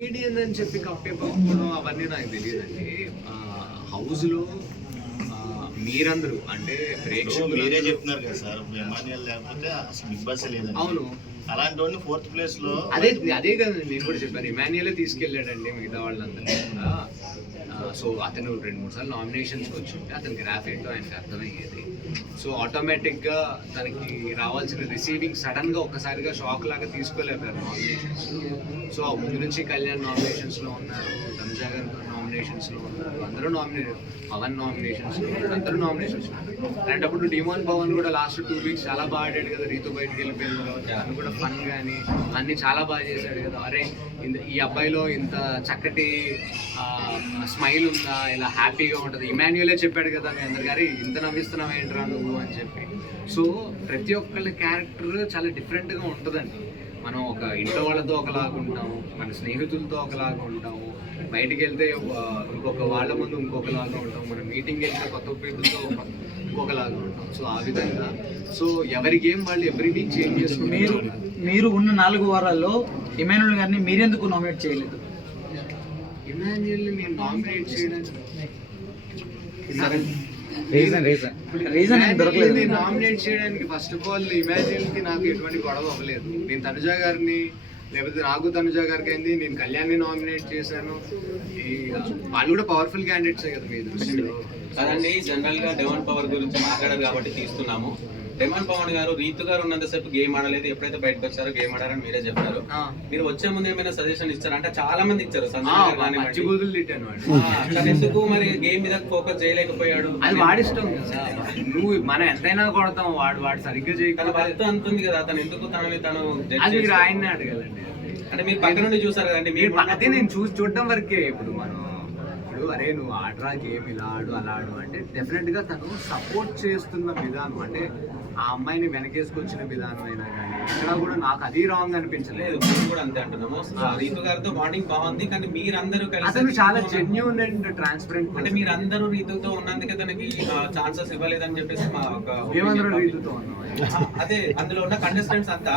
Comedian అని చెప్పి కప్పిపోవడం అవన్నీ నాకు తెలియదండి. హౌస్లో మీరందరూ అంటే ప్రేక్షకులు మీరే చెప్తున్నారు కదా సార్, ఎమాన్యుయల్ లేకపోతే అసలు బిగ్ బాస్ లేదు. అవును, అలాంటి వాడిని 4th ప్లేస్ లో అదే కదండి నేను కూడా చెప్పాను. ఇమాన్యుయలే తీసుకెళ్ళాడండి మిగతా వాళ్ళందరినీ కూడా. సో అతను 2-3 సార్లు నామినేషన్స్కి వచ్చి ఉంటే అతని గ్రాఫ్ ఏంటో ఆయనకి అర్థమయ్యేది. సో ఆటోమేటిక్గా తనకి రావాల్సిన రిసీవింగ్ సడన్గా ఒక్కసారిగా షాక్ లాగా తీసుకోలేకపోయారు నామినేషన్స్. సో ముందు నుంచి కళ్యాణ్ నామినేషన్స్లో ఉన్నారు, తనుజా గారు నామినేషన్స్లో ఉన్నారు, అందరూ పవన్ నామినేషన్స్లో ఉన్నారు, అందరూ నామినేషన్స్లో ఉన్నారు. అలాంటప్పుడు డిమాన్ పవన్ కూడా లాస్ట్ 2 వీక్స్ చాలా బాగా ఆడాడు కదా, రీతు బయటకు వెళ్ళిపోయిన తర్వాత తను కూడా ఫన్ కానీ అన్నీ చాలా బాగా చేశాడు కదా. అరే ఈ అబ్బాయిలో ఇంత చక్కటి స్మైల్ ఉందా, ఇలా హ్యాపీగా ఉంటుంది. ఇమాన్యుయలే చెప్పాడు కదా మీ అందరి గారి, ఇంత నవ్విస్తున్నావు ఏంట్రా నువ్వు అని చెప్పి. సో ప్రతి ఒక్కళ్ళ క్యారెక్టర్ చాలా డిఫరెంట్గా ఉంటుందండి. మనం ఒక ఇంట్లో వాళ్ళతో ఒకలాగా ఉంటాము, మన స్నేహితులతో ఒకలాగా ఉంటాము, బయటికి వెళ్తే ఇంకొక వాళ్ళ ముందు ఇంకొకలాగా ఉంటాం, మన మీటింగ్ వెళ్తే కొత్త పీపుల్తో ఇంకొకలాగా ఉంటాం. సో ఆ విధంగా సో ఎవరి గేమ్ వాళ్ళు ఎవ్రీ వీక్ చేంజ్ చేసుకుంటారు. మీరు ఉన్న 4 వారాల్లో ఇమాన్యుయల్ గారిని మీరెందుకు నామినేట్ చేయలేదు? ఇమాన్యుయల్ని నేను నామినేట్ చేయడానికి నామినేట్ చేయడానికి ఫస్ట్ ఆఫ్ ఆల్ ఇమాన్యుయల్కి నాకు ఎటువంటి గొడవ అవ్వలేదు. నేను తనుజా గారిని లేకపోతే నాకు తనుజా గారికి అయింది, నేను కళ్యాణ్ని నామినేట్ చేశాను. వాళ్ళు కూడా పవర్ఫుల్ క్యాండిడేట్సే కదా మీ దృష్టిలో. కదండి, జనరల్ గా డెమాన్ పవర్ గురించి మాట్లాడారు కాబట్టి తీస్తున్నాము. డెమాన్ పవన్ గారు రీతు గారు ఉన్నంతసేపు గేమ్ ఆడలేదు, ఎప్పుడైతే బయటకు వచ్చారో గేమ్ ఆడారని మీరే చెప్పారు. మీరు వచ్చే ముందు ఏమైనా సజెషన్ ఇచ్చారు? అంటే చాలా మంది ఇచ్చారు, ఎందుకు మరి గేమ్ మీద ఫోకస్ చేయలేకపోయాడు? అది వాడిష్టం కదా, నువ్వు మనం ఎంతైనా కొడతాం, వాడు సరిగ్గా చేయగల భర్త అంటుంది కదా, తను ఎందుకు తనని తను మీరు ఆయన్ని అడగాలండి. అంటే మీరు పక్క నుండి చూసారు కదండి, మీరు అదే నేను చూడడం వరకే. ఇప్పుడు అరే నువ్వు ఆడరా గేమ్, ఇలా ఆడు అలా ఆడు అంటే డెఫినెట్గా తను సపోర్ట్ చేస్తున్న విధానం, అంటే ఆ అమ్మాయిని వెనకేసుకొచ్చిన విధానం అయినా కానీ ఇక్కడ కూడా నాకు అది రాంగ్ అనిపించలేదు. మేము కూడా అంతే అంటున్నాము. రీతు గారితో బాండింగ్ బాగుంది, కానీ మీరందరూ కలిసి చాలా జెన్యూన్ అండ్ ట్రాన్స్పరెంట్. అంటే మీరందరూ రీతుతో ఉన్నందుకే తనకి ఛాన్సెస్ ఇవ్వలేదని చెప్పేసి మా మేమందరం రీతుతో ఉన్నాం. అదే అందులో ఉన్న కంటెస్టెంట్స్ అంతా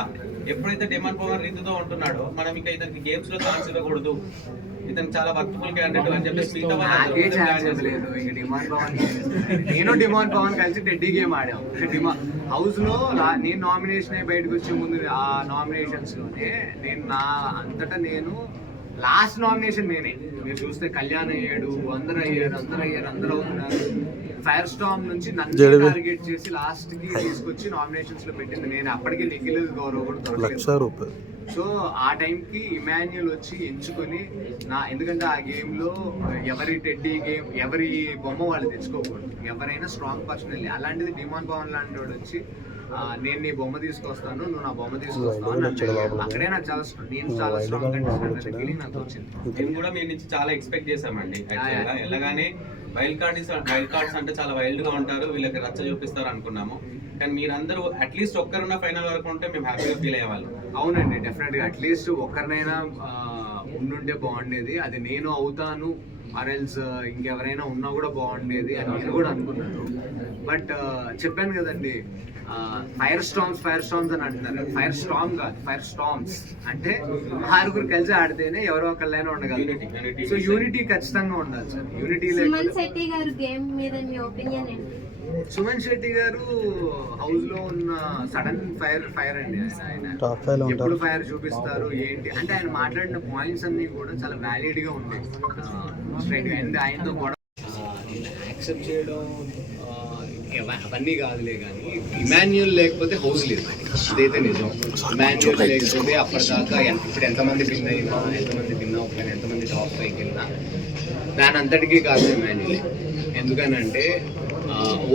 ఎప్పుడైతే డెమాన్ పవర్ రీతుతో ఉంటున్నాడో మనం ఇంకా ఇతనికి గేమ్స్ లో ఛాన్స్ ఇవ్వకూడదు, ఇతను చాలా వర్క్ఫుల్ క్యాండిడేట్ అని చెప్పేసి నేను డిమాన్ పవన్ కలిసి టెడ్డీ గేమ్ ఆడాం. హౌస్ లో నేను నామినేషన్ బయటకు వచ్చే ముందు ఆ నామినేషన్స్ లోనే నేను నా అంతటా నేను లాస్ట్ నామినేషన్ నేనే. మీరు చూస్తే కళ్యాణ్ అయ్యాడు, అందరూ ఉన్నారు. ఫైర్ స్టామ్ నుంచి నన్ను టార్గెట్ చేసి లాస్ట్ కి తీసుకొచ్చి నామినేషన్స్ లో పెట్టింది నేను. అప్పటికి నిఖిల్ గౌరవ్ కూడా దొరకలేదు. సో ఆ టైంకి ఇమాన్యుయల్ వచ్చి ఎంచుకొని ఎందుకంటే ఆ గేమ్లో ఎవరి టెడ్డీ గేమ్ ఎవరి బొమ్మ వాళ్ళు తెచ్చుకోకూడదు, ఎవరైనా స్ట్రాంగ్ పర్సన్ వెళ్ళి. అలాంటిది డిమాన్ పవన్ లాంటి వాడు వచ్చి నేను నీ బొమ్మ తీసుకొస్తాను, నువ్వు నా బొమ్మ తీసుకొస్తావు అని అంటే అక్కడే నాకు చాలా స్ట్రాంగ్ కంటెస్టెంట్ ఫీలింగ్ నాకు వచ్చింది. మేము కూడా మీ నుంచి చాలా ఎక్స్పెక్ట్ చేసామండి. ఎలాగానే వైల్డ్ కార్డ్స్ అంటే చాలా వైల్డ్ గా ఉంటారు, వీళ్ళకి రచ్చ చూపిస్తారు అనుకున్నాము. కానీ మీరందరూ అట్లీస్ట్ ఒక్కరున్న ఫైనల్ వరకు ఉంటే మేము హ్యాపీగా ఫీల్ అయ్యేవాళ్ళం. అవునండి, డెఫినెట్గా అట్లీస్ట్ ఒక్కరినైనా ఉండుంటే బాగుండేది. అది నేను అవుతాను ఆర్ఎల్స్ ఇంకెవరైనా ఉన్నా కూడా బాగుండేది అని నేను కూడా అనుకున్నాను. బట్ చెప్పాను కదండి, ఫైర్ స్టామ్స్ అని అంటున్నారు. ఫైర్ స్టామ్ కాదు, ఫైర్ స్టామ్స్ అంటే 6 కలిసి ఆడితేనే ఎవరో ఒకళ్ళైనా ఉండగలరు. సో యూనిటీ ఖచ్చితంగా ఉండాలి సార్. యూనిటీ సుమన్ శెట్టి గారు హౌస్ లో ఉన్న సడన్ ఫైర్ అండి. ఆయన ఎప్పుడు ఫైర్ చూపిస్తారు ఏంటి అంటే ఆయన మాట్లాడిన పాయింట్స్ అన్ని కూడా చాలా వ్యాలిడ్ గా ఉన్నాయి, స్ట్రైట్ గా. అండ్ ఆయనతో కూడా యాక్సెప్ట్ చేయడం అవన్నీ కాదులే, కానీ ఇమాన్యుయల్ లేకపోతే హౌస్ లేదు, అదైతే నిజం. ఇమాన్యుయల్ లేకపోతే అప్పటిదాకా ఇప్పుడు ఎంతమంది విన్ అయినా, ఎంతమంది విన్ అవ్వకపోయినా, ఎంతమంది టాప్ 5కి వెళ్ళినా దాని అంతటికీ కాదు ఇమాన్యుయల్. ఎందుకనంటే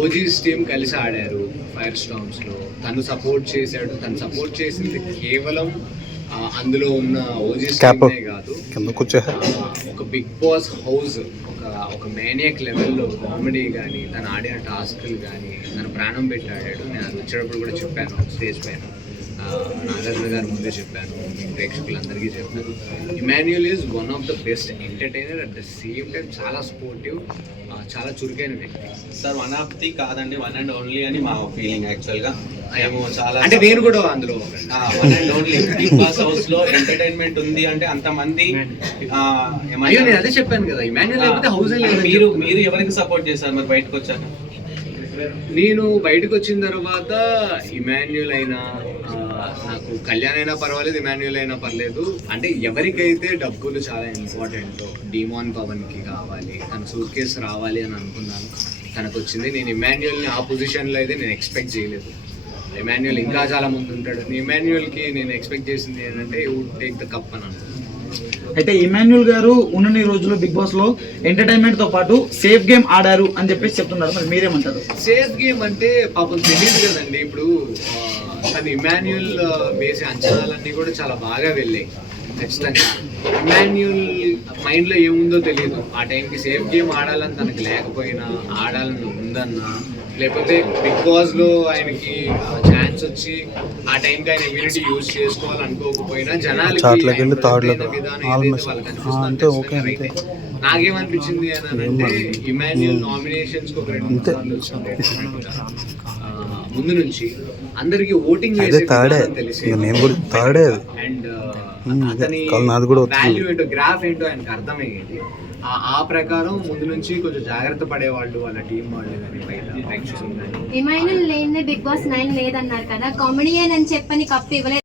ఓజీస్ టీమ్ కలిసి ఆడారు ఫైర్ స్టామ్స్లో, తను సపోర్ట్ చేశాడు. తను సపోర్ట్ చేసింది కేవలం అందులో ఉన్న ఓజీస్ టీమ్నే కాదు, ఒక బిగ్ బాస్ హౌస్ ఒక మేనియక్ లెవెల్లో కామెడీ కానీ, తను ఆడిన టాస్క్లు కానీ తను ప్రాణం పెట్టి ఆడాడు. నేను అది వచ్చేటప్పుడు కూడా చెప్పాను స్టేజ్ పైన. నాగార్జున గారి ముందే చెప్పాను, మీ ప్రేక్షకులందరికీ చెప్పాను. Emmanuel is one of the best entertainer, at the same time చాలా స్పోర్టివ్, చాలా చురుకైన వ్యక్తి. సార్ వన్ ఆఫ్ ది కాదండి, వన్ అండ్ ఓన్లీ అని మా ఫీలింగ్ యాక్చువల్గా. మేము చాలా అంటే నేను కూడా అందులో one and only Bigg Boss house లో ఎంటర్టైన్మెంట్ ఉంది అంటే అంతమంది అయ్యో నేను అదే చెప్పాను కదా, ఇమాన్యుయల్ లేకపోతే హౌస్ మీరు మీరు ఎవరికి సపోర్ట్ చేశారు మరి బయటకు వచ్చాక? నేను బయటకు వచ్చిన తర్వాత ఇమాన్యుయల్ అయినా నాకు కళ్యాణ్ అయినా పర్వాలేదు, ఇమాన్యుయల్ అయినా పర్లేదు. అంటే ఎవరికైతే డబ్బులు చాలా ఇంపార్టెంట్, డిమాన్ పవన్కి కావాలి, తన సూట్ కేసు రావాలి అని అనుకున్నాను, తనకు వచ్చింది. నేను ఇమాన్యుయల్ని ఆ పొజిషన్లో అయితే నేను ఎక్స్పెక్ట్ చేయలేదు. ఇమాన్యుయల్ ఇంకా చాలా ముందు ఉంటాడు. ఇమాన్యుయల్కి నేను ఎక్స్పెక్ట్ చేసింది ఏంటంటే వుడ్ టేక్ ద కప్ అని అనుకున్నాను. అయితే ఇమాన్యుయల్ గారు ఉన్నన్ని రోజులు బిగ్ బాస్ లో ఎంటర్టైన్మెంట్ తో పాటు సేఫ్ గేమ్ ఆడారు అని చెప్పేసి చెప్తున్నారు, మరి మీరేమంటారు? సేఫ్ గేమ్ అంటే పాపం తెలియదు కదండి. ఇప్పుడు తను ఇమాన్యుయల్ వేసే అంచనాలన్నీ కూడా చాలా బాగా వెళ్ళాయి. ఖచ్చితంగా ఇమాన్యుయల్ మైండ్లో ఏముందో తెలియదు. ఆ టైంకి సేఫ్ గేమ్ ఆడాలని తనకి లేకపోయినా, ఆడాలని ఉందన్నా, లేకపోతే బిగ్ బాస్లో ఆయనకి ఛాన్స్ వచ్చి ఆ టైంకి ఆయన ఇమ్యూనిటీ యూజ్ చేసుకోవాలనుకోకపోయినా జనాలకి నాకేమనిపించింది అని అంటే ఇమాన్యుయల్ నామినేషన్స్కి ఒక 2 సార్లు వచ్చింది ముందు నుంచి అందరికి ఓటింగ్ తెలిసి అండ్ అతని వాల్యూ ఏంటో, గ్రాఫ్ ఏంటో ఆయనకు అర్థమయ్యేది. ఆ ప్రకారం ముందు నుంచి కొంచెం జాగ్రత్త పడేవాళ్ళు వాళ్ళ టీం వాళ్ళు కానీ బయట ప్రేక్షకులు కానీ. ఇమాన్యుయల్ లేని బిగ్ బాస్ 9 లేదన్నారు కదా, కామెడియన్ అని చెప్పని కప్పు ఇవ్వలేదు.